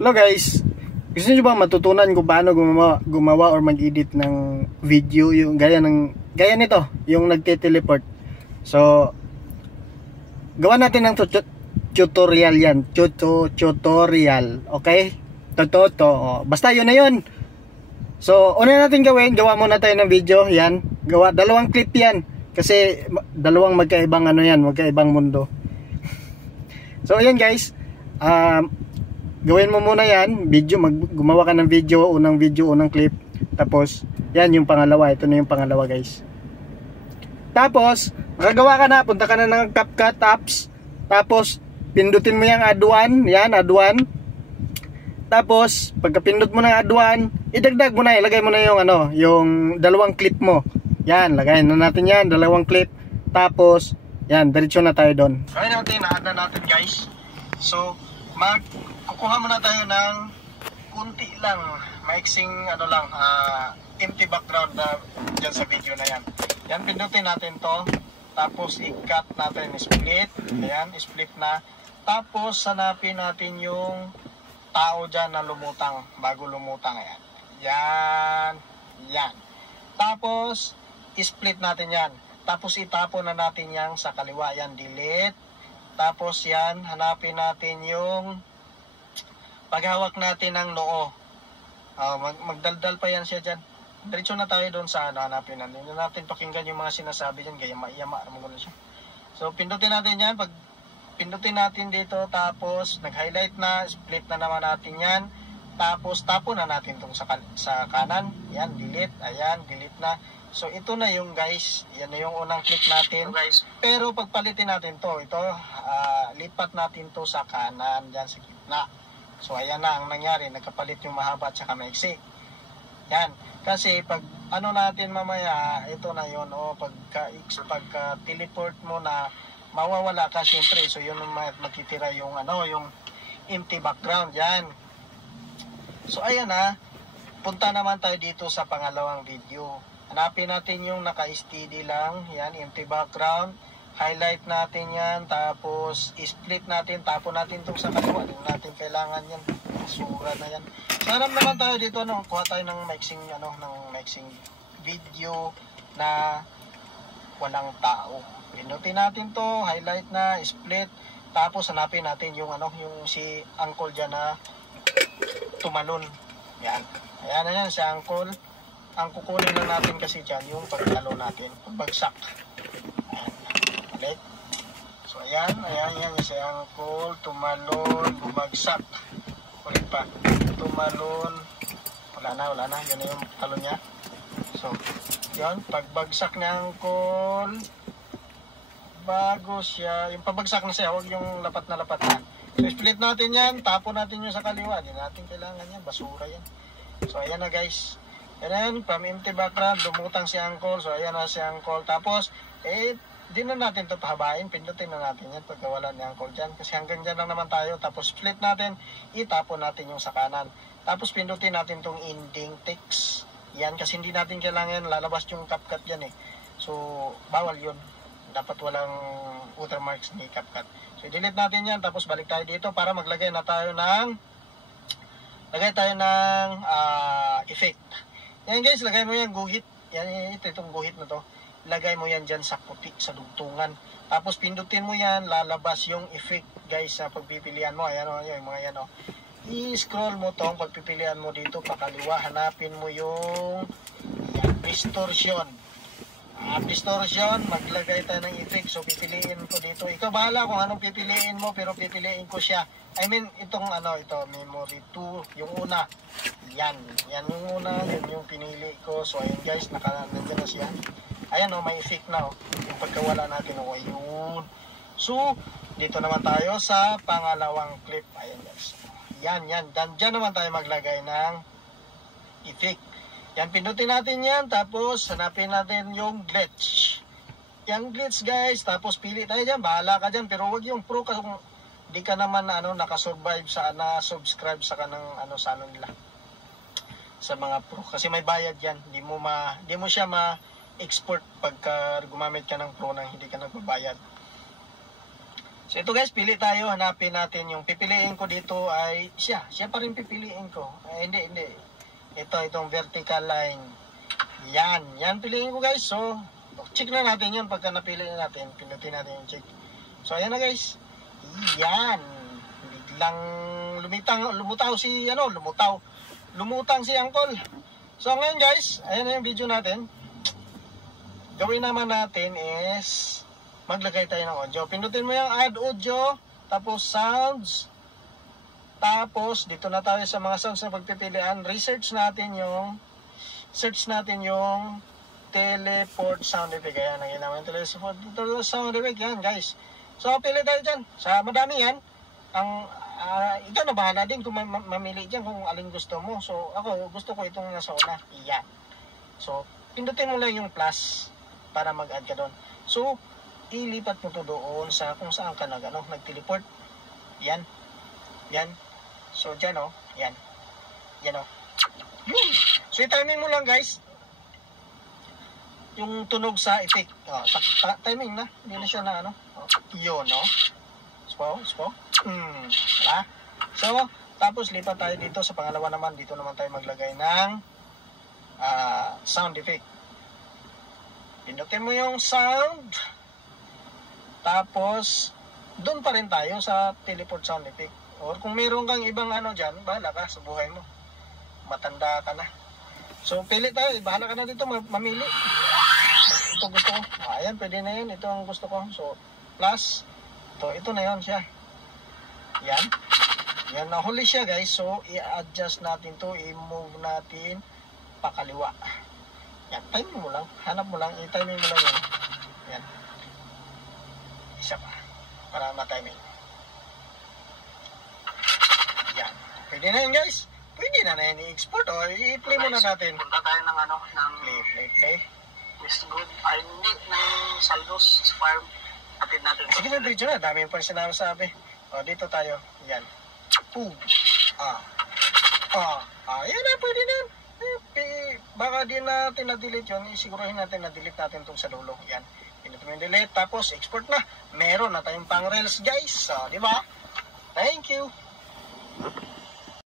Hello guys, gusto niyo ba matutunan kung paano gumawa or mag-edit ng video yung gaya nito, yung nagte-teleport. So, gawa natin ng tutorial yan, tutorial, okay? Basta yun na yun. So, una natin gawin, gawa muna tayo ng video, yan. Gawa, dalawang clip yan. Kasi, dalawang magkaibang magkaibang mundo. So, ayan guys, gawin mo muna yan, gumawa ka ng video, unang clip. Tapos, yan yung pangalawa. Ito na yung pangalawa guys. Tapos, makagawa ka na, punta ka na ng CapCut apps. Tapos, pindutin mo yung add one. Tapos, pagka-pindot mo ng add one, idagdag mo na, ilagay mo na yung yung dalawang clip mo. Yan, lagay na natin yan, dalawang clip. Tapos, yan, diretso na tayo doon. Kaya natin, na-add na natin guys. So, kukuha muna tayo ng kunti lang, maiksing empty background na dyan sa video na yan. Yan, pindutin natin to. Tapos i-cut natin, split. Ayan, split na. Tapos hanapin natin yung tao dyan na lumutang, bago lumutang. Ayan. Yan. Tapos i-split natin yan. Tapos itapon na natin yan sa kaliwa. Yan, delete. Tapos yan, hanapin natin yung paghawak natin ng noo. Magdaldal pa yan siya dyan. Diretso na tayo doon sa hanapin natin. Hindi natin pakinggan yung mga sinasabi dyan. Gaya maiyama. Siya. So, pindutin natin yan. Pag pindutin natin dito, tapos nag-highlight na, split na naman natin yan. Tapos, tapon na natin itong sa kanan. Yan, delete. Ayan, delete na. So, ito na yung guys. Yan na yung unang click natin. Pero, pagpalitin natin to. Ito, lipat natin to sa kanan. Yan, sa gitna. So, ayan na ang nangyari. Nagkapalit yung mahaba at saka maiksi. Yan. Kasi, pag natin mamaya, ito na yun. Pagka teleport mo na, mawawala ka siyempre. So, yun matitira yung, yung empty background. Yan. So, ayan na. Punta naman tayo dito sa pangalawang video. Hanapin natin yung naka-steady lang. Yan, empty background. Highlight natin yan. Tapos, split natin. Tapon natin itong sa kaliwa. Hindi natin kailangan yan. Sura na yan. So, hanap naman tayo dito. Kuha tayo ng mixing video na walang tao. Pinutin natin to. Highlight na. Split. Tapos, hanapin natin yung, yung si uncle dyan na tumalon. Yan. Ayan na yan si uncle. Ang kukunin na natin kasi dyan yung pagtalo natin, pagbagsak. Ayan, balik. So ayan yung si uncle, tumalon, bumagsak. Ulit pa, tumalon, wala na, yun na yung talon niya. So, yun, pagbagsak ni uncle, bago siya, yung pabagsak na siya, huwag yung lapat na. So, split natin yan, tapon natin yung sa kaliwa, hindi natin kailangan yan, basura yan. So ayan na guys. Yan, from empty background, lumutang si uncle. So, ayan na si uncle. Tapos, di na natin ito pahabain. Pindutin na natin yan pagka wala ni uncle dyan. Kasi hanggang dyan lang naman tayo. Tapos, split natin. Itapon natin yung sa kanan. Tapos, pindutin natin itong ending text. Yan, kasi hindi natin kailangan lalabas yung CapCut dyan eh. So, bawal yun. Dapat walang watermarks ni CapCut. So, delete natin yan. Tapos, balik tayo dito para maglagay na tayo ng effect. Yan guys, lagay mo yan guhit. Yan, itong guhit na to. Lagay mo yan dyan sa puti, sa dugtungan. Tapos pindutin mo yan, lalabas yung effect guys sa pagpipilian mo. Ayan yung mga yan I-scroll mo tong pagpipilian mo dito pakaliwa. Hanapin mo yung distortion. Distortion, maglagay tayo ng effect. So pipiliin ko dito. Ikaw bahala kung anong pipiliin mo, pero pipiliin ko siya. I mean, ito memory 2, yung una. Yan yung una, yun yung pinili ko. So ayun guys, nandiyan na siya. Ayan may effect na yung pagkawala natin ayun. So, dito naman tayo sa pangalawang clip. Ayan guys. Yan. Diyan naman tayo maglagay ng effect. Yan, pindutin natin yan. Tapos, hanapin natin yung glitch. Yung glitch guys. Tapos, pili tayo dyan. Bahala ka dyan. Pero wag yung pro kasi kung di ka naman nakasurvive na-subscribe sa kanang sa nila. Sa mga pro. Kasi may bayad yan. Di mo siya ma-export pagka gumamit ka ng pro nang hindi ka nagbabayad. So ito guys, pili tayo, hanapin natin yung pipiliin ko dito ay siya pa rin pipiliin ko. Hindi. Itong vertical line. Yan piliin ko guys. So check na natin yun pagka napili na natin, pinutin natin yung check. So ayan na guys. Yan. Biglang lumutang si Uncle. So ngayon guys, ayan na yung video natin. Gawin naman natin is maglagay tayo ng audio. Pindutin mo yung add audio, tapos sounds, tapos dito na tayo sa mga sounds na pagpipilian. Search natin yung teleport sound effect. Ayan, naging naman teleport sound effect. Yan guys. So pili tayo dyan. Sa madami yan. Ikaw na bahala din kung mamili dyan kung alin gusto mo. So ako, gusto ko itong nasa una. Yan. So pindutin mo lang yung plus para mag-add ka doon. So ilipat mo to doon sa kung saan ka nag-teleport. Yan. So dyan o. Yan o. So i-timing mo lang guys. Yung tunog sa effect. Timing na. Hindi na siya na yun no. Spo. Wala. So tapos lipat tayo dito sa pangalawa naman. Dito naman tayo maglagay ng sound effect. Pinutin mo yung sound. Tapos, doon pa rin tayo sa teleport sound effect. Or kung mayroon kang ibang dyan, bahala ka sa buhay mo. Matanda ka na. So, pili tayo. Bahala ka na dito mamili. Ito gusto ko. Ayan, pwede na yun. Ito ang gusto ko. So, plus, ito na yun siya. Yan, nahuli siya guys. So, i-adjust natin to. I-move natin pakaliwa. Yan, timing mo lang. Hanap mo lang. I-timing mo lang yun. Yan. Isa pa para ma-timing. Yan. Pwede na yun guys. Pwede na yun i-export o i-play muna natin. Punta tayo ng ng play. Yes, good. Ay, hindi. Ng Saldos Farm. Atid natin. Sige na video na. Dami pa rin sinasabi. O, dito tayo. Yan. Boom. Yan na. Pwede na. Baka din natin na-delete yun. Isiguruhin natin na-delete natin itong sa dulo. Yan. Pinutin mo yung delete, tapos export na. Meron na tayong pang reels guys. So, di ba? Thank you.